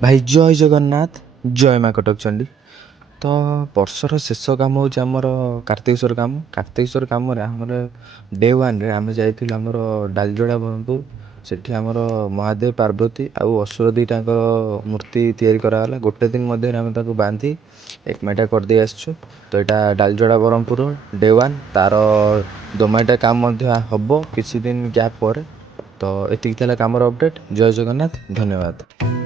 ଭାଇ ଜୟ ଜଗନ୍ନାଥ, ଜୟ ମା କଟକଚଣ୍ଡୀ। ତ ବର୍ଷର ଶେଷ କାମ ହେଉଛି ଆମର କାର୍ତ୍ତିକେଶ୍ୱର କାମ। କାର୍ତ୍ତିକେଶ୍ୱର କାମରେ ଆମର ଡେ ୱାନ୍ରେ ଆମେ ଯାଇଥିଲୁ ଆମର ଡାଲଯୋଡ଼ା ବ୍ରହ୍ମପୁର। ସେଠି ଆମର ମହାଦେବ ପାର୍ବତୀ ଆଉ ଅସୁର ଦୁଇଟାଙ୍କର ମୂର୍ତ୍ତି ତିଆରି କରାଗଲା। ଗୋଟେ ଦିନ ମଧ୍ୟରେ ଆମେ ତାକୁ ବାନ୍ଧି ଏକମାଟିଆ କରିଦେଇ ଆସିଛୁ। ତ ଏଇଟା ଡାଲଯୋଡ଼ା ବ୍ରହ୍ମପୁର ଡେ ୱାନ୍। ତା'ର ଦୋମାଟିଆ କାମ ମଧ୍ୟ ହେବ କିଛି ଦିନ ଗ୍ୟାପ୍ ପରେ। ତ ଏତିକି ଥିଲା କାମର ଅପଡ଼େଟ୍। ଜୟ ଜଗନ୍ନାଥ, ଧନ୍ୟବାଦ।